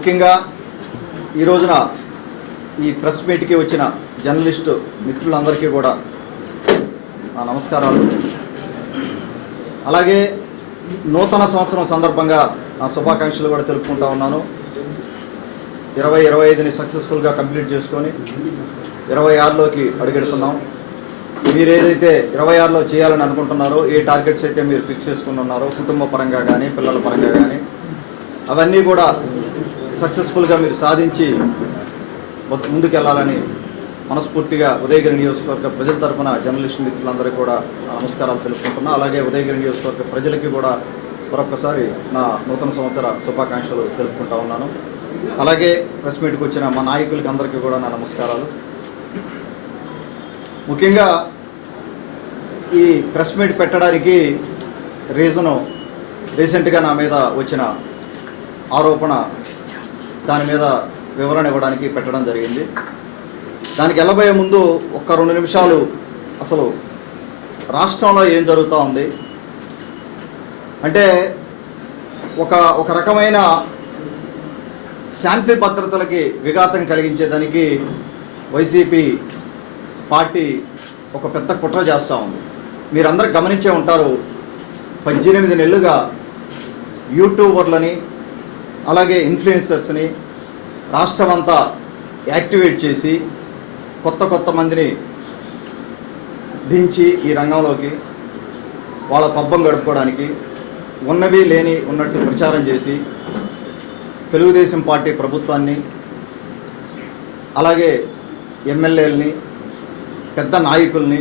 ముఖ్యంగా ఈ రోజున ఈ ప్రెస్ మీట్కి వచ్చిన జర్నలిస్టు మిత్రులందరికీ కూడా నా నమస్కారాలు. అలాగే నూతన సంవత్సరం సందర్భంగా నా శుభాకాంక్షలు కూడా తెలుపుకుంటా ఉన్నాను. 2025ని సక్సెస్ఫుల్గా కంప్లీట్ చేసుకొని 26లోకి అడుగెడుతున్నాం. మీరు ఏదైతే 26లో చేయాలని అనుకుంటున్నారో, ఏ టార్గెట్స్ అయితే మీరు ఫిక్స్ చేసుకుని ఉన్నారో, కుటుంబ పరంగా కానీ పిల్లల పరంగా కానీ, అవన్నీ కూడా సక్సెస్ఫుల్గా మీరు సాధించి ముందుకెళ్ళాలని మనస్ఫూర్తిగా ఉదయగిరి నియోజకవర్గ ప్రజల తరఫున జర్నలిస్ట్ మిత్రులందరికీ కూడా నమస్కారాలు తెలుపుకుంటున్నా. అలాగే ఉదయగిరి నియోజకవర్గ ప్రజలకి కూడా మరొకసారి నా నూతన సంవత్సర శుభాకాంక్షలు తెలుపుకుంటా ఉన్నాను. అలాగే ప్రెస్ మీట్కి వచ్చిన మా నాయకులకి అందరికీ కూడా నా నమస్కారాలు. ముఖ్యంగా ఈ ప్రెస్ మీట్ పెట్టడానికి రీజను రీసెంట్గా నా మీద వచ్చిన ఆరోపణ, దాని మీద వివరణ ఇవ్వడానికి పెట్టడం జరిగింది. దానికి వెళ్ళబోయే ముందు ఒక్క 2 నిమిషాలు అసలు రాష్ట్రంలో ఏం జరుగుతూ ఉంది అంటే, ఒక రకమైన శాంతి భద్రతలకి విఘాతం కలిగించేదానికి వైసీపీ పార్టీ ఒక పెద్ద కుట్ర చేస్తూ ఉంది. మీరందరూ గమనించే ఉంటారు, 18 నెలలుగా యూట్యూబర్లని అలాగే ఇన్ఫ్లుయెన్సర్స్ని రాష్ట్రమంతా యాక్టివేట్ చేసి కొత్త మందిని దించి ఈ రంగంలోకి వాళ్ళ పబ్బం గడుపుకోవడానికి ఉన్నవి లేని ఉన్నట్టు ప్రచారం చేసి తెలుగుదేశం పార్టీ ప్రభుత్వాన్ని అలాగే ఎమ్మెల్యేలని పెద్ద నాయకుల్ని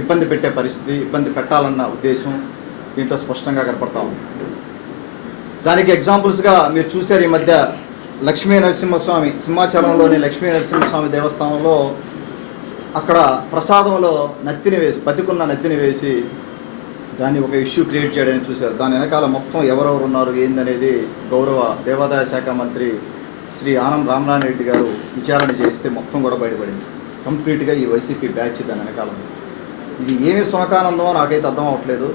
ఇబ్బంది పెట్టే పరిస్థితి, ఇబ్బంది పెట్టాలన్న ఉద్దేశం దీంట్లో స్పష్టంగా కనపడతా ఉంది. దానికి ఎగ్జాంపుల్స్గా మీరు చూశారు, ఈ మధ్య లక్ష్మీ నరసింహస్వామి, సింహాచలంలోని లక్ష్మీ నరసింహస్వామి దేవస్థానంలో అక్కడ ప్రసాదంలో నత్తిని వేసి, బతికున్న నత్తిని వేసి దాన్ని ఒక ఇష్యూ క్రియేట్ చేయడానికి చూశారు. దాని వెనకాల మొత్తం ఎవరెవరు ఉన్నారు ఏందనేది గౌరవ దేవాదాయ శాఖ మంత్రి శ్రీ ఆనం రామనారాయణ రెడ్డి గారు విచారణ చేస్తే మొత్తం కూడా బయటపడింది. కంప్లీట్గా ఈ వైసీపీ బ్యాచ్ దాని వెనకాల. ఇది ఏమి సునకానందమో నాకైతే అర్థం అవ్వట్లేదు.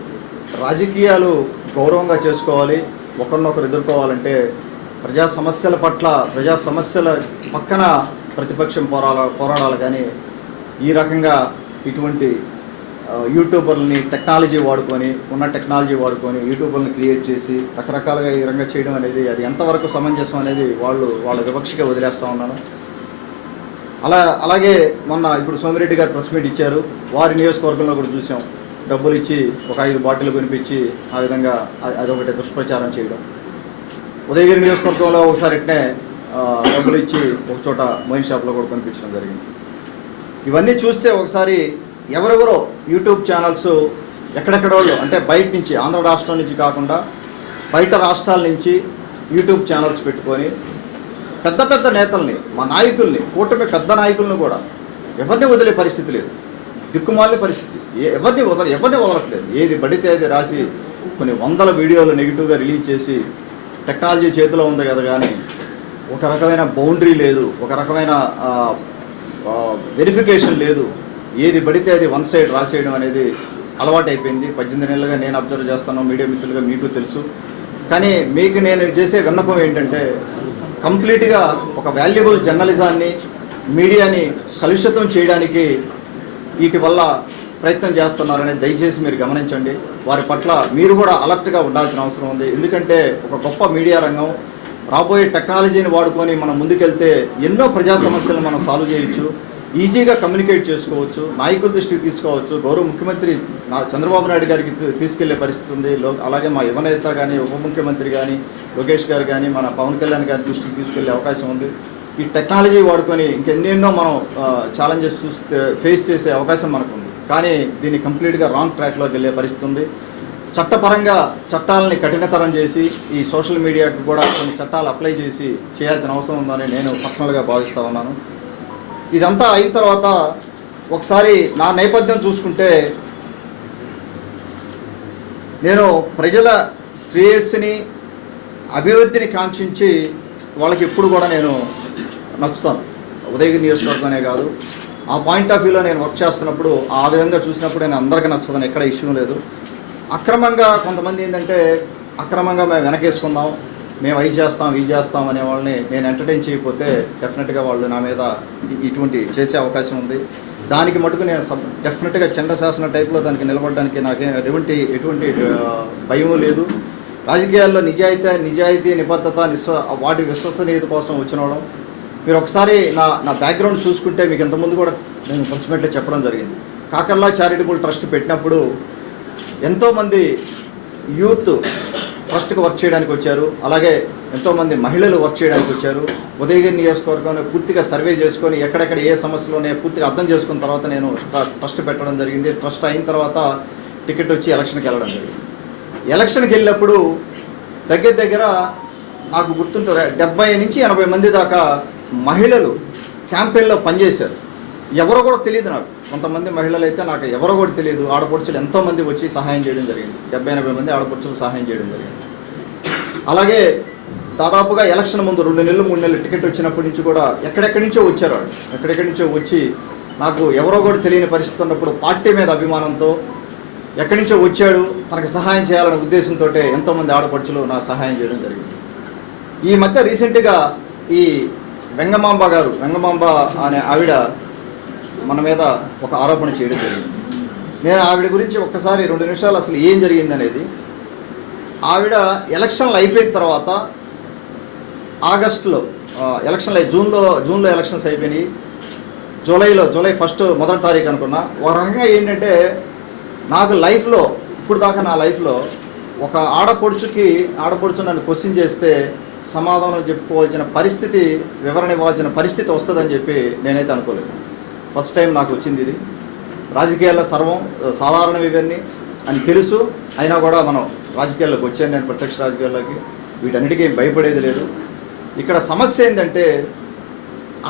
రాజకీయాలు గౌరవంగా చేసుకోవాలి, ఒకరినొకరు ఎదుర్కోవాలంటే ప్రజా సమస్యల పట్ల, ప్రజా సమస్యల పక్కన ప్రతిపక్షం పోరాడాలి. కానీ ఈ రకంగా ఇటువంటి యూట్యూబర్లని టెక్నాలజీ వాడుకొని, ఉన్న టెక్నాలజీ వాడుకొని యూట్యూబర్ని క్రియేట్ చేసి రకరకాలుగా ఈ రంగా చేయడం అనేది అది ఎంతవరకు సమంజసం అనేది వాళ్ళ వివక్షగా వదిలేస్తూ ఉన్నాను. అలాగే మొన్న ఇప్పుడు సోమిరెడ్డి గారు ప్రెస్ మీట్ ఇచ్చారు. వారి నియోజకవర్గంలో కూడా చూసాం, డబ్బులు ఇచ్చి ఒక 5 బాటిల్ కొనిపించి ఆ విధంగా అదొకటి దుష్ప్రచారం చేయడం. ఉదయగిరి నియోజకవర్గంలో ఒకసారి ఇట్నే డబ్బులు ఇచ్చి ఒక చోట వైన్ షాప్లో కూడా కొనిపించడం జరిగింది. ఇవన్నీ చూస్తే ఒకసారి ఎవరెవరో యూట్యూబ్ ఛానల్స్ ఎక్కడెక్కడోళ్ళు, అంటే బయట నుంచి, ఆంధ్ర రాష్ట్రం నుంచి కాకుండా బయట రాష్ట్రాల నుంచి యూట్యూబ్ ఛానల్స్ పెట్టుకొని పెద్ద నేతల్ని, మా నాయకుల్ని, కూటమి పెద్ద నాయకులను కూడా ఎవరిని వదిలే పరిస్థితి లేదు. దిక్కుమాలిన పరిస్థితి, ఎవరిని వదలట్లేదు. ఏది పడితే అది రాసి కొన్ని వందల వీడియోలు నెగిటివ్గా రిలీజ్ చేసి టెక్నాలజీ చేతిలో ఉంది కదా, కానీ ఒక రకమైన బౌండరీ లేదు, ఒక రకమైన వెరిఫికేషన్ లేదు. ఏది పడితే అది వన్ సైడ్ రాసేయడం అనేది అలవాటు అయిపోయింది. 18 నెలలుగా నేను అబ్జర్వ్ చేస్తాను, మీడియా మిత్రులుగా మీకు తెలుసు. కానీ మీకు నేను చేసే విన్నపం ఏంటంటే, కంప్లీట్గా ఒక వాల్యుబుల్ జర్నలిజాన్ని, మీడియాని కలుషితం చేయడానికి వీటి వల్ల ప్రయత్నం చేస్తున్నారనేది దయచేసి మీరు గమనించండి. వారి పట్ల మీరు కూడా అలర్ట్గా ఉండాల్సిన అవసరం ఉంది. ఎందుకంటే ఒక గొప్ప మీడియా రంగం, రాబోయే టెక్నాలజీని వాడుకొని మనం ముందుకెళ్తే ఎన్నో ప్రజా సమస్యలను మనం సాల్వ్ చేయొచ్చు, ఈజీగా కమ్యూనికేట్ చేసుకోవచ్చు, నాయకుల దృష్టికి తీసుకోవచ్చు. గౌరవ ముఖ్యమంత్రి చంద్రబాబు నాయుడు గారికి తీసుకెళ్లే పరిస్థితి ఉంది. అలాగే మా యువనేత కానీ, ఉప ముఖ్యమంత్రి కానీ, లోకేష్ గారు కానీ, మన పవన్ కళ్యాణ్ గారి దృష్టికి తీసుకెళ్లే అవకాశం ఉంది. ఈ టెక్నాలజీ వాడుకొని ఇంకెన్నెన్నో మనం ఛాలెంజెస్ ఫేస్ చేసే అవకాశం మనకు ఉంది. కానీ దీన్ని కంప్లీట్గా రాంగ్ ట్రాక్లోకి వెళ్ళే పరిస్థితి ఉంది. చట్టపరంగా చట్టాలని కఠినతరం చేసి ఈ సోషల్ మీడియాకు కూడా కొన్ని చట్టాలు అప్లై చేసి చేయాల్సిన అవసరం ఉందని నేను పర్సనల్గా భావిస్తూ ఉన్నాను. ఇదంతా అయిన తర్వాత ఒకసారి నా నేపథ్యం చూసుకుంటే, నేను ప్రజల శ్రేయస్సుని, అభివృద్ధిని కాంక్షించి వాళ్ళకి ఎప్పుడు కూడా నేను నచ్చుతాను. ఉదయగిరి నియోజకవర్గమే కాదు, ఆ పాయింట్ ఆఫ్ వ్యూలో నేను వర్క్ చేస్తున్నప్పుడు ఆ విధంగా చూసినప్పుడు నేను అందరికీ నచ్చుతాను, ఎక్కడ ఇష్యూ లేదు. అక్రమంగా కొంతమంది ఏంటంటే, అక్రమంగా మేము వెనకేసుకుందాం, మేము అవి చేస్తాం అనే వాళ్ళని నేను ఎంటర్టైన్ చేయకపోతే డెఫినెట్గా వాళ్ళు నా మీద ఇటువంటి చేసే అవకాశం ఉంది. దానికి మటుకు నేను డెఫినెట్గా చంద్రశాసన టైప్లో దానికి నిలబడడానికి నాకే ఎటువంటి భయం లేదు. రాజకీయాల్లో నిజాయితీ నిబద్ధత వాటి విశ్వసనీయత కోసం వచ్చిన వాళ్ళం. మీరు ఒకసారి నా బ్యాక్గ్రౌండ్ చూసుకుంటే మీకు ఇంతకుముందు కూడా నేను ప్రెస్ మీట్లో చెప్పడం జరిగింది. కాకర్లా చారిటబుల్ ట్రస్ట్ పెట్టినప్పుడు ఎంతోమంది యూత్ ట్రస్ట్కి వర్క్ చేయడానికి వచ్చారు. అలాగే ఎంతోమంది మహిళలు వర్క్ చేయడానికి వచ్చారు. ఉదయగిరి నియోజకవర్గంలో పూర్తిగా సర్వే చేసుకొని ఎక్కడెక్కడ ఏ సమస్యలోనే పూర్తిగా అర్థం చేసుకున్న తర్వాత నేను ట్రస్ట్ పెట్టడం జరిగింది. ట్రస్ట్ అయిన తర్వాత టికెట్ వచ్చి ఎలక్షన్కి వెళ్ళడం జరిగింది. ఎలక్షన్కి వెళ్ళినప్పుడు దగ్గర నాకు గుర్తుంటుంది 70 నుంచి 80 మంది దాకా మహిళలు క్యాంపెయిన్లో పనిచేశారు. ఎవరో కూడా తెలియదు నాకు. కొంతమంది మహిళలు అయితే నాకు ఎవరో కూడా తెలియదు. ఆడపడుచులు ఎంతోమంది వచ్చి సహాయం చేయడం జరిగింది. 70-80 మంది ఆడపడుచులు సహాయం చేయడం జరిగింది. అలాగే దాదాపుగా ఎలక్షన్ ముందు 2 నెలలు 3 నెలలు టికెట్ వచ్చినప్పటి నుంచి కూడా ఎక్కడెక్కడి నుంచో వచ్చారు వాళ్ళు. ఎక్కడెక్కడి నుంచో వచ్చి నాకు ఎవరో కూడా తెలియని పరిస్థితి ఉన్నప్పుడు పార్టీ మీద అభిమానంతో ఎక్కడి నుంచో వచ్చాడు, తనకు సహాయం చేయాలనే ఉద్దేశంతో ఎంతోమంది ఆడపడుచులు నాకు సహాయం చేయడం జరిగింది. ఈ మధ్య రీసెంట్గా ఈ వెంగమాంబ అనే ఆవిడ మన మీద ఒక ఆరోపణ చేయడం జరిగింది. నేను ఆవిడ గురించి ఒక్కసారి 2 నిమిషాలు అసలు ఏం జరిగింది అనేది. ఆవిడ ఎలక్షన్లు అయిపోయిన తర్వాత ఆగస్టులో ఎలక్షన్లు జూన్లో ఎలక్షన్స్ అయిపోయినాయి. జూలై 1 మొదటి తారీఖు అనుకున్నా. ఒక రకంగా ఏంటంటే నాకు లైఫ్లో ఇప్పుడు దాకా నా లైఫ్లో ఒక ఆడపడుచు నన్ను క్వశ్చన్ చేస్తే సమాధానం చెప్పుకోవాల్సిన పరిస్థితి, వివరణ ఇవ్వాల్సిన పరిస్థితి వస్తుందని చెప్పి నేనైతే అనుకోలేదు. ఫస్ట్ టైం నాకు వచ్చింది ఇది. రాజకీయాల్లో సాధారణం ఇవన్నీ అని తెలుసు. అయినా కూడా మనం రాజకీయాల్లోకి వచ్చాను. నేను ప్రత్యక్ష రాజకీయాల్లోకి వీటన్నిటికీ భయపడేది లేదు. ఇక్కడ సమస్య ఏంటంటే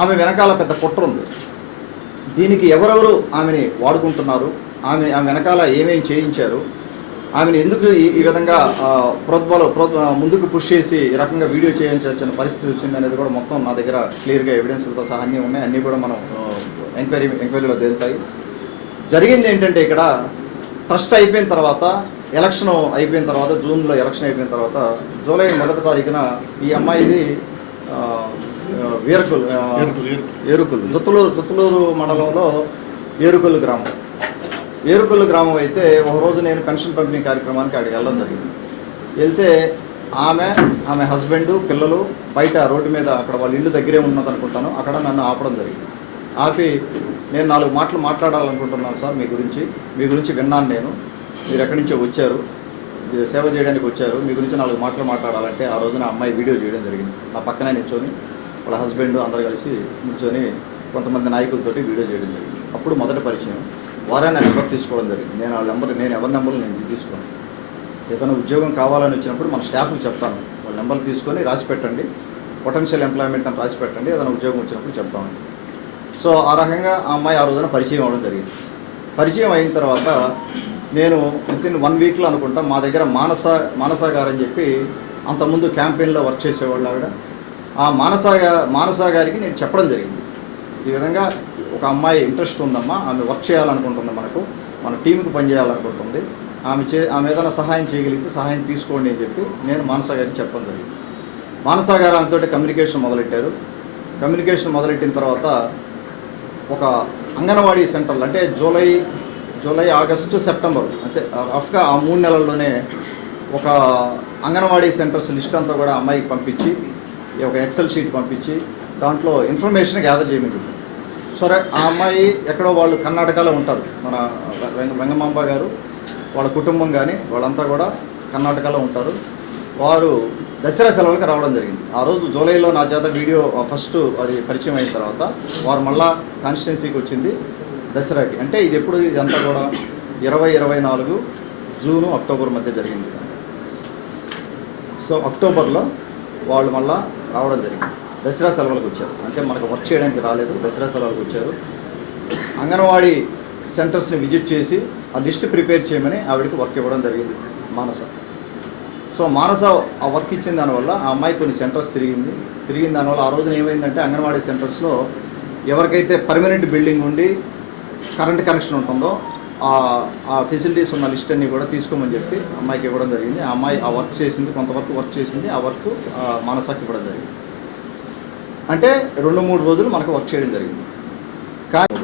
ఆమె వెనకాల పెద్ద కుట్ర ఉంది. దీనికి ఎవరెవరు ఆమెని వాడుకుంటున్నారు, ఆమె వెనకాల ఏమేమి చేయించారు, ఆమెను ఎందుకు ఈ విధంగా ముందుకు పుష్ చేసి ఈ రకంగా వీడియో చేయించాల్సిన పరిస్థితి వచ్చింది అనేది కూడా మొత్తం నా దగ్గర క్లియర్గా ఎవిడెన్స్లతో సహా అన్నీ ఉన్నాయి. అన్నీ కూడా మనం ఎంక్వైరీలో తేలుతాయి. జరిగింది ఏంటంటే ఇక్కడ ట్రస్ట్ అయిపోయిన తర్వాత ఎలక్షన్ అయిపోయిన తర్వాత జూన్లో ఎలక్షన్ అయిపోయిన తర్వాత జూలై 1 తారీఖున ఈ అమ్మాయిది ఏరుకులు దుత్తులూరు మండలంలో ఏరుకొల్లు గ్రామం అయితే ఒకరోజు నేను పెన్షన్ పంపిణీ కార్యక్రమానికి అక్కడికి వెళ్ళడం జరిగింది. వెళ్తే ఆమె హస్బెండ్ పిల్లలు బయట రోడ్డు మీద అక్కడ వాళ్ళ ఇల్లు దగ్గరే ఉన్నది అనుకుంటాను, అక్కడ నన్ను ఆపడం జరిగింది. ఆపి నేను 4 మాటలు మాట్లాడాలనుకుంటున్నాను సార్, మీ గురించి విన్నాను. మీరు ఎక్కడి నుంచో వచ్చారు, సేవ చేయడానికి వచ్చారు, మీ గురించి 4 మాటలు మాట్లాడాలంటే ఆ రోజున అమ్మాయి వీడియో చేయడం జరిగింది. నా పక్కనే నిల్చొని వాళ్ళ హస్బెండ్ అందరు కలిసి నిల్చొని కొంతమంది నాయకులతోటి వీడియో చేయడం జరిగింది. అప్పుడు మొదటి పరిచయం. వారే నా నెంబర్ తీసుకోవడం జరిగింది. నేను ఎవరి నెంబర్లు నేను తీసుకోను. ఏదైనా ఉద్యోగం కావాలని వచ్చినప్పుడు మన స్టాఫ్కి చెప్తాను, వాళ్ళ నెంబర్లు తీసుకొని రాసి పెట్టండి, పొటెన్షియల్ ఎంప్లాయ్మెంట్ అని రాసి పెట్టండి, ఏదైనా ఉద్యోగం వచ్చినప్పుడు చెప్తామండి. సో ఆ రకంగా ఆ అమ్మాయి ఆ రోజున పరిచయం అవ్వడం జరిగింది. పరిచయం అయిన తర్వాత నేను వితిన్ 1 వీక్లో అనుకుంటా మా దగ్గర మానస గారని చెప్పి అంతకుముందు క్యాంపెయిన్లో వర్క్ చేసేవాళ్ళు ఆవిడ. ఆ మానస గారికి నేను చెప్పడం జరిగింది, ఈ విధంగా ఒక అమ్మాయి ఇంట్రెస్ట్ ఉందమ్మా, ఆమె వర్క్ చేయాలనుకుంటుంది, మన టీంకి పనిచేయాలనుకుంటుంది, ఆమె ఏదైనా సహాయం చేయగలిగితే సహాయం తీసుకోండి అని చెప్పి నేను మానస గారికి చెప్పడం జరిగింది. మానస గారు ఆమెతోటి కమ్యూనికేషన్ మొదలెట్టారు. కమ్యూనికేషన్ మొదలెట్టిన తర్వాత ఒక అంగన్వాడీ సెంటర్లు అంటే జూలై ఆగస్టు సెప్టెంబర్ అంతే రఫ్గా ఆ 3 నెలల్లోనే ఒక అంగన్వాడీ సెంటర్స్ లిస్ట్ అంతా కూడా అమ్మాయికి పంపించి ఒక ఎక్సెల్ షీట్ పంపించి దాంట్లో ఇన్ఫర్మేషన్ గ్యాదర్ చేయమని. సరే, ఆ అమ్మాయి ఎక్కడో వాళ్ళు కర్ణాటకలో ఉంటారు, మన వెంగమాంబ గారు వాళ్ళ కుటుంబం కానీ వాళ్ళంతా కూడా కర్ణాటకలో ఉంటారు. వారు దసరా సెలవులకు రావడం జరిగింది. ఆ రోజు జూలైలో నా చేత వీడియో ఫస్ట్ అది పరిచయం అయిన తర్వాత వారు మళ్ళా కాన్స్టిట్యున్సీకి వచ్చింది దసరాకి. అంటే ఇదంతా కూడా 2024 జూను అక్టోబర్ మధ్య జరిగింది. సో అక్టోబర్లో వాళ్ళు మళ్ళా రావడం జరిగింది. దసరా సెలవులకు వచ్చారు, అంటే మనకు వర్క్ చేయడానికి రాలేదు, దసరా సెలవులకు వచ్చారు. అంగన్వాడీ సెంటర్స్ని విజిట్ చేసి ఆ లిస్ట్ ప్రిపేర్ చేయమని ఆవిడకి వర్క్ ఇవ్వడం జరిగింది మానస. సో మానస ఆ వర్క్ ఇచ్చిన దానివల్ల ఆ అమ్మాయి కొన్ని సెంటర్స్ తిరిగిన దానివల్ల ఆ రోజున ఏమైందంటే అంగన్వాడీ సెంటర్స్లో ఎవరికైతే పర్మనెంట్ బిల్డింగ్ ఉండి కరెంట్ కనెక్షన్ ఉంటుందో ఆ ఫెసిలిటీస్ ఉన్న లిస్ట్ అన్ని కూడా తీసుకోమని చెప్పి అమ్మాయికి ఇవ్వడం జరిగింది. ఆ అమ్మాయి ఆ వర్క్ చేసింది, కొంతవరకు వర్క్ చేసింది. ఆ వర్క్ మనసాకి ఇవ్వడం జరిగింది. అంటే 2-3 రోజులు మనకు వర్క్ చేయడం జరిగింది. కానీ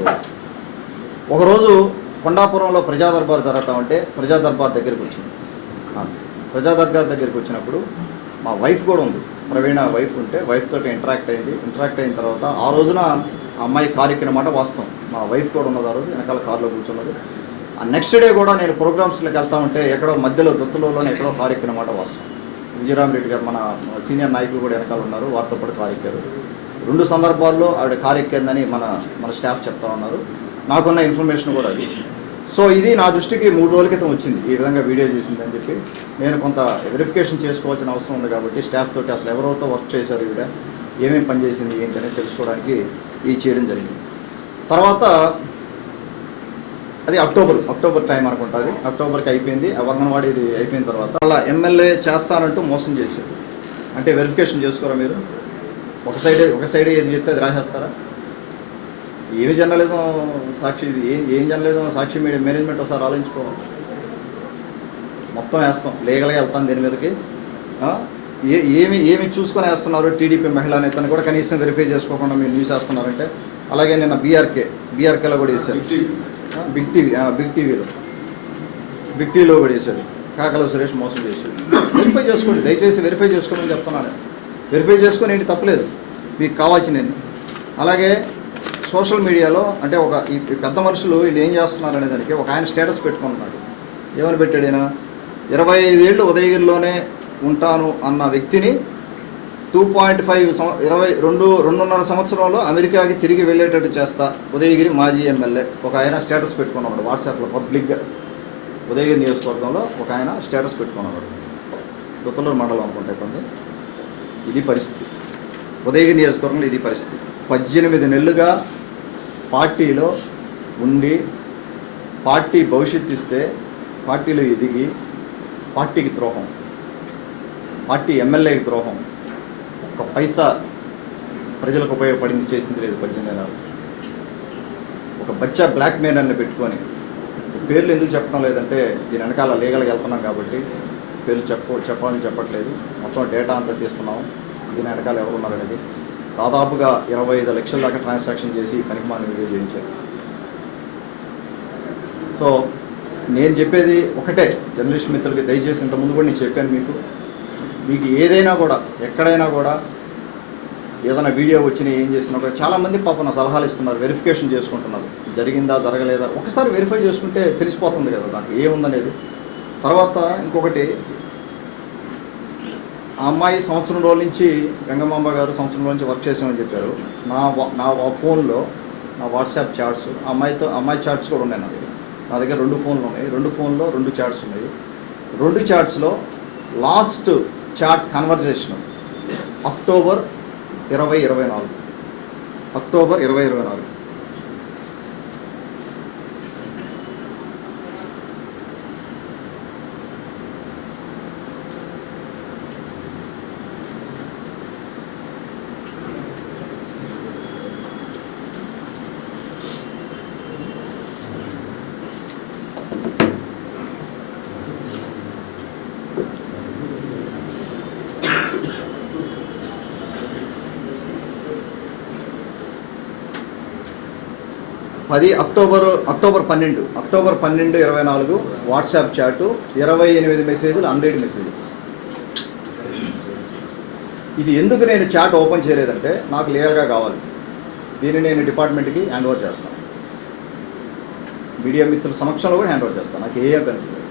ఒకరోజు కొండాపురంలో ప్రజా దర్బార్ జరుగుతూ ఉంటే ప్రజా దర్బార్ దగ్గరికి వచ్చింది. ప్రజా దర్బార్ దగ్గరికి వచ్చినప్పుడు మా వైఫ్ కూడా ఉంది, ప్రవీణ వైఫ్ ఉంటే వైఫ్ తోటి ఇంటరాక్ట్ అయింది. ఇంటరాక్ట్ అయిన తర్వాత ఆ రోజున ఆ అమ్మాయి కారు ఎక్కిన మాట వాస్తవం. మా వైఫ్ కూడా ఉన్నది ఆ రోజు, వెనకాల కారులో కూర్చున్నది. ఆ నెక్స్ట్ డే కూడా నేను ప్రోగ్రామ్స్లోకి వెళ్తా ఉంటే ఎక్కడో మధ్యలో దొత్తులోనే ఎక్కడో కారు ఎక్కిన మాట వాస్తవం. విజయరామరెడ్డి గారు మన సీనియర్ నాయకులు కూడా వెనకాల ఉన్నారు, వారితో పాటు కారు ఎక్కారు. 2 సందర్భాల్లో ఆవిడ కారు ఎక్కిందని మన స్టాఫ్ చెప్తా ఉన్నారు. నాకున్న ఇన్ఫర్మేషన్ కూడా అది. సో ఇది నా దృష్టికి 3 రోజుల క్రితం వచ్చింది, ఈ విధంగా వీడియో చేసిందని చెప్పి. నేను కొంత వెరిఫికేషన్ చేసుకోవాల్సిన అవసరం ఉంది కాబట్టి స్టాఫ్ తోటి అసలు ఎవరెవరితో వర్క్ చేశారు, ఈవిడ ఏమేమి పని చేసింది ఏంటనే తెలుసుకోవడానికి ఇది చేయడం జరిగింది. తర్వాత అది అక్టోబర్ టైం అనుకుంటుంది. అక్టోబర్కి అయిపోయింది. అంగన్వాడీ ఇది అయిపోయిన తర్వాత అలా ఎమ్మెల్యే చేస్తానంటూ మోసం చేశారు. అంటే వెరిఫికేషన్ చేసుకోరా మీరు? ఒక సైడే ఏది చెప్తే అది రాసేస్తారా? ఏమి జర్నలిజం సాక్షి, ఇది ఏం జర్నలిజం సాక్షి మీడియా మేనేజ్మెంట్ ఒకసారి ఆలోచించుకోవాలి. మొత్తం వేస్తాం, లీగల్గా వెళ్తాం దీని మీదకి. ఏమి చూసుకొని వేస్తున్నారు? టీడీపీ మహిళా నేతని కూడా కనీసం వెరిఫై చేసుకోకుండా మీరు న్యూస్ వేస్తున్నారంటే. అలాగే నిన్న బీఆర్కేలో కూడా వేశారు, బిగ్ టీవీలో కూడా వేశాడు. కాకల సురేష్ మోసం చేశాడు. వెరిఫై చేసుకోండి, దయచేసి వెరిఫై చేసుకోమని చెప్తున్నాను. వెరిఫై చేసుకొని ఏంటి తప్పలేదు, మీకు కావాల్సినవి. అలాగే సోషల్ మీడియాలో అంటే ఈ పెద్ద మనుషులు వీళ్ళు ఏం చేస్తున్నారు అనే దానికి ఒక ఆయన స్టేటస్ పెట్టుకున్నాడు. ఏమని పెట్టాడు? ఆయన 25 ఏళ్ళు ఉదయగిరిలోనే ఉంటాను అన్న వ్యక్తిని 2.5 సంవత్సరంలో అమెరికాకి తిరిగి వెళ్ళేటట్టు చేస్తా ఉదయగిరి మాజీ ఎమ్మెల్యే ఒక ఆయన స్టేటస్ పెట్టుకున్నాడు వాట్సాప్లో పబ్లిక్గా. ఉదయగిరి నియోజకవర్గంలో ఒక ఆయన స్టేటస్ పెట్టుకున్నాడు. దుత్తలూరు మండలం అనుకుంటే ఇది పరిస్థితి. ఉదయగిరి నియోజకవర్గంలో ఇది పరిస్థితి. 18 నెలలుగా పార్టీలో ఉండి పార్టీ భవిష్యత్తు ఇస్తే పార్టీలో ఎదిగి పార్టీకి ద్రోహం, పార్టీ ఎమ్మెల్యేకి ద్రోహం, ఒక్క పైసా ప్రజలకు ఉపయోగపడింది చేసింది లేదు. 18 నెలలు ఒక బచ్చా బ్లాక్ మెయిలర్ని పెట్టుకొని, పేర్లు ఎందుకు చెప్పడం లేదంటే దీని వెనకాల లీగల్గా వెళ్తున్నాం కాబట్టి పేర్లు చెప్పాలని చెప్పట్లేదు. మొత్తం డేటా అంతా తీస్తున్నాం, దీని వెనకాల ఎవరున్నారనేది. దాదాపుగా 25 లక్షల దాకా ట్రాన్సాక్షన్ చేసి పనికిమాలిన వీడియో చేయించారు. సో నేను చెప్పేది ఒకటే, జర్నలిస్ట్ మిత్రులకి దయచేసి ఇంతకుముందు కూడా నేను చెప్పాను మీకు ఏదైనా కూడా ఎక్కడైనా కూడా ఏదైనా వీడియో వచ్చినా ఏం చేసినా కూడా చాలామంది పాపం నా సలహాలు ఇస్తున్నారు, వెరిఫికేషన్ చేసుకుంటున్నారు. జరిగిందా జరగలేదా ఒకసారి వెరిఫై చేసుకుంటే తెలిసిపోతుంది కదా దాంట్లో ఏముందనేది. తర్వాత ఇంకొకటి, ఆ అమ్మాయి సంవత్సరం రోజుల నుంచి గంగమాంబ గారు సంవత్సరం రోజు నుంచి వర్క్ చేసామని చెప్పారు. నా ఫోన్లో నా వాట్సాప్ చాట్స్ అమ్మాయి చాట్స్ కూడా ఉన్నాయి నా దగ్గర 2 ఫోన్లు ఉన్నాయి. 2 ఫోన్లో 2 చాట్స్ ఉన్నాయి. 2 చాట్స్లో last chat conversation October 2024. October 12 2024 WhatsApp chat 28 మెసేజ్లు, అన్రీడ్ మెసేజెస్. ఇది ఎందుకు నేను చాట్ ఓపెన్ చేయలేదంటే నాకు లీగల్గా కావాలి. దీన్ని నేను డిపార్ట్మెంట్కి హ్యాండ్ ఓవర్ చేస్తాను, మీడియా మిత్రుల సమక్షంలో కూడా హ్యాండ్ ఓవర్ చేస్తాను. నాకు ఏం కనిపించలేదు,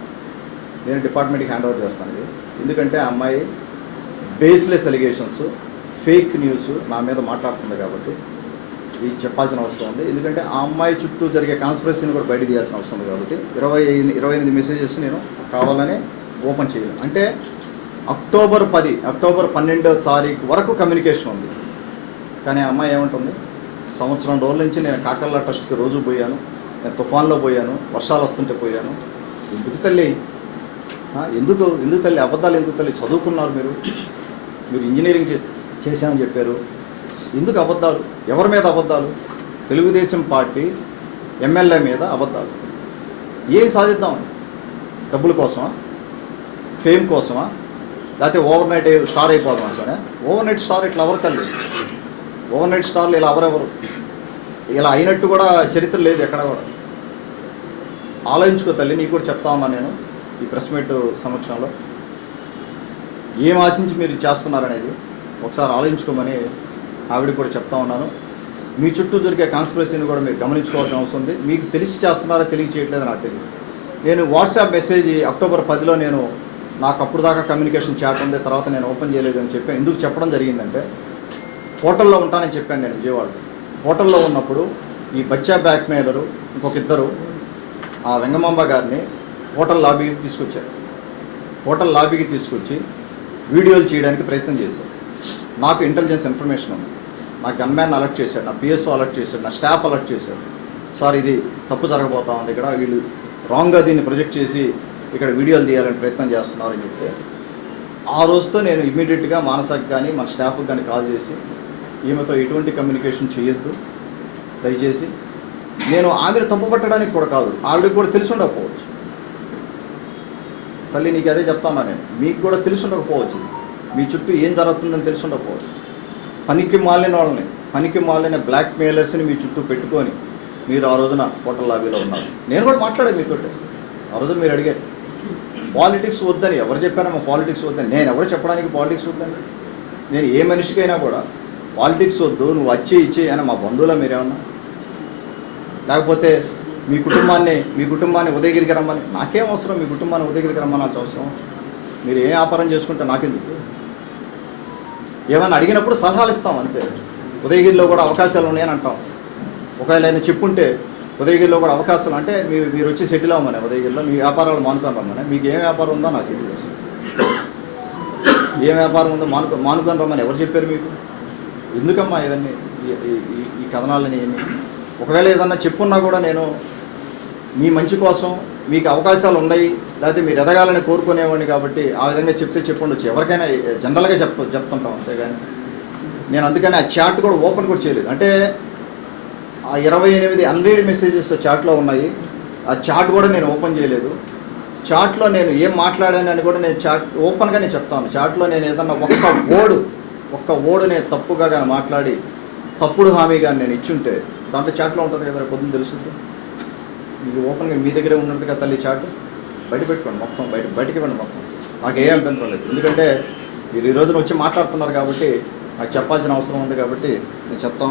నేను డిపార్ట్మెంట్కి హ్యాండ్ ఓవర్ చేస్తాను ఇది. ఎందుకంటే ఆ అమ్మాయి బేస్లెస్ అలిగేషన్స్, ఫేక్ న్యూస్ నా మీద మాట్లాడుతుంది కాబట్టి ఇది చెప్పాల్సిన అవసరం ఉంది. ఎందుకంటే ఆ అమ్మాయి చుట్టూ జరిగే కాన్స్పిరసీని కూడా బయట తీయాల్సిన అవసరం ఉంది కాబట్టి 28 మెసేజెస్ నేను కావాలని ఓపెన్ చేయలేను. అంటే అక్టోబర్ 12వ తారీఖు వరకు కమ్యూనికేషన్ ఉంది. కానీ ఆ అమ్మాయి ఏమంటుంది, సంవత్సరం రోజుల నుంచి నేను కాకర్ల ట్రస్ట్కి రోజు పోయాను, నేను తుఫాన్లో పోయాను, వర్షాలు వస్తుంటే పోయాను. ఎందుకు తల్లి అబద్ధాలు ఎందుకు తల్లి? చదువుకున్నారు మీరు ఇంజనీరింగ్ చేశామని చెప్పారు. ఎందుకు అబద్ధాలు? ఎవరి మీద అబద్ధాలు? తెలుగుదేశం పార్టీ ఎమ్మెల్యే మీద అబద్ధాలు. ఏం సాధిద్దామని? డబ్బుల కోసమా, ఫేమ్ కోసమా, లేకపోతే ఓవర్ నైట్ స్టార్ అయిపోదాం అనుకోనే? ఓవర్ నైట్ స్టార్ ఇట్లా ఎవరు తల్లి? ఓవర్ నైట్ స్టార్లు ఇలా ఎవరెవరు ఇలా అయినట్టు కూడా చరిత్ర లేదు ఎక్కడ కూడా. ఆలోచించుకో తల్లి, నీకు కూడా చెప్తా ఉన్నా నేను ఈ ప్రెస్ మీట్ సమక్షంలో. ఏం ఆశించి మీరు చేస్తున్నారనేది ఒకసారి ఆలోచించుకోమని ఆవిడ కూడా చెప్తా ఉన్నాను. మీ చుట్టూ దొరికే కాన్స్పిరసీని కూడా మీరు గమనించుకోవాల్సిన అవసరం ఉంది. మీకు తెలిసి చేస్తున్నారా తెలియ చేయట్లేదు నాకు తెలియదు. నేను వాట్సాప్ మెసేజ్ అక్టోబర్ 10లో నేను నాకు అప్పుడు దాకా కమ్యూనికేషన్ చాట్ ఉంది, తర్వాత నేను ఓపెన్ చేయలేదు అని చెప్పాను. ఎందుకు చెప్పడం జరిగిందంటే, హోటల్లో ఉంటానని చెప్పాను నేను విజయవాడలో. హోటల్లో ఉన్నప్పుడు ఈ బచ్చా బ్యాక్మెయిలరు ఇంకొక ఇద్దరు ఆ వెంగమాంబ గారిని హోటల్ లాబీకి తీసుకొచ్చారు. హోటల్ లాబీకి తీసుకొచ్చి వీడియోలు చేయడానికి ప్రయత్నం చేశారు. నాకు ఇంటెలిజెన్స్ ఇన్ఫర్మేషన్ ఉంది. నా గన్మ్యాన్ అలర్ట్ చేశాడు, నా పిఎస్ఓ అలర్ట్ చేశాడు, నా స్టాఫ్ అలర్ట్ చేశాడు. సార్ ఇది తప్పు జరగబోతా ఉంది, ఇక్కడ వీళ్ళు రాంగ్గా దీన్ని ప్రొజెక్ట్ చేసి ఇక్కడ వీడియోలు తీయాలని ప్రయత్నం చేస్తున్నారని చెప్తే, ఆ రోజుతో నేను ఇమ్మీడియట్గా మానసకి కానీ మన స్టాఫ్కి కానీ కాల్ చేసి, ఈమెతో ఎటువంటి కమ్యూనికేషన్ చేయొద్దు దయచేసి. నేను ఆమెను తప్పు పట్టడానికి కూడా కాదు, ఆవిడకి కూడా తెలిసి ఉండకపోవచ్చు తల్లి, నీకు అదే చెప్తాను నేను. మీకు కూడా తెలిసి ఉండకపోవచ్చు, మీ చుట్టూ ఏం జరుగుతుందని తెలిసి ఉండకపోవచ్చు. పనికి మాలిన వాళ్ళని, పనికి మాలిన బ్లాక్ మెయిలర్స్ని మీ చుట్టూ పెట్టుకొని మీరు ఆ రోజున హోటల్ లాబీలో ఉన్నారు. నేను కూడా మాట్లాడాను మీతో. ఆ రోజున మీరు అడిగారు పాలిటిక్స్ వద్దని. ఎవరు చెప్పారమ్మా పాలిటిక్స్ వద్దని? నేను ఎవరు చెప్పడానికి పాలిటిక్స్ వద్దని? నేను ఏ మనిషికైనా కూడా పాలిటిక్స్ వద్దు, నువ్వు వచ్చి ఇచ్చి అని మా బంధువులా మీరేమన్నా? లేకపోతే మీ కుటుంబాన్ని ఉదయగిరికి రమ్మని? నాకేం అవసరం మీ కుటుంబాన్ని ఉదయగిరికి రమ్మనాల్సి అవసరం? మీరు ఏం వ్యాపారం చేసుకుంటే నాకెందుకు? ఏమన్నా అడిగినప్పుడు సలహాలు ఇస్తాం అంతే. ఉదయగిరిలో కూడా అవకాశాలు ఉన్నాయని అంటాం. ఒకవేళ ఆయన చెప్పుంటే ఉదయగిరిలో కూడా అవకాశాలు అంటే మీరు వచ్చి సెటిల్ అవ్వమని, ఉదయగిరిలో మీ వ్యాపారాలు మానుకొని రమ్మని. మీకు ఏం వ్యాపారం ఉందో నాకు తెలియదు అసలు. ఏం వ్యాపారం ఉందో మానుకొని రమ్మని ఎవరు చెప్పారు మీకు? ఎందుకమ్మా ఇవన్నీ ఈ కథనాలని? ఒకవేళ ఏదన్నా చెప్పున్నా కూడా నేను మీ మంచి కోసం, మీకు అవకాశాలు ఉన్నాయి లేకపోతే మీరు ఎదగాలని కోరుకునేవాడిని కాబట్టి ఆ విధంగా చెప్పుండొచ్చు. ఎవరికైనా జనరల్గా చెప్తుంటాం అంతేగాని నేను అందుకని ఆ చాట్ కూడా ఓపెన్ కూడా చేయలేదు. అంటే ఆ 28 అన్రీడ్ మెసేజెస్ చాట్లో ఉన్నాయి. ఆ చాట్ కూడా నేను ఓపెన్ చేయలేదు. చాట్లో నేను ఏం మాట్లాడానని కూడా నేను చాట్ ఓపెన్గా నేను చెప్తాను. చాట్లో నేను ఏదన్నా ఒక్క ఓడు నేను తప్పుగా కానీ మాట్లాడి తప్పుడు హామీ కానీ నేను ఇచ్చుంటే దాంట్లో చాట్లో ఉంటుంది కదా, పొద్దున్న తెలుస్తుంది. మీకు ఓపెన్గా మీ దగ్గరే ఉన్నది కదా తల్లి చాట్. బయట పెట్టుకోండి మొత్తం, బయటికి ఇవ్వండి మొత్తం. నాకు ఏ అభ్యంతరం లేదు. ఎందుకంటే మీరు ఈ రోజున వచ్చి మాట్లాడుతున్నారు కాబట్టి నాకు చెప్పాల్సిన అవసరం ఉంది కాబట్టి నేను చెప్తాను.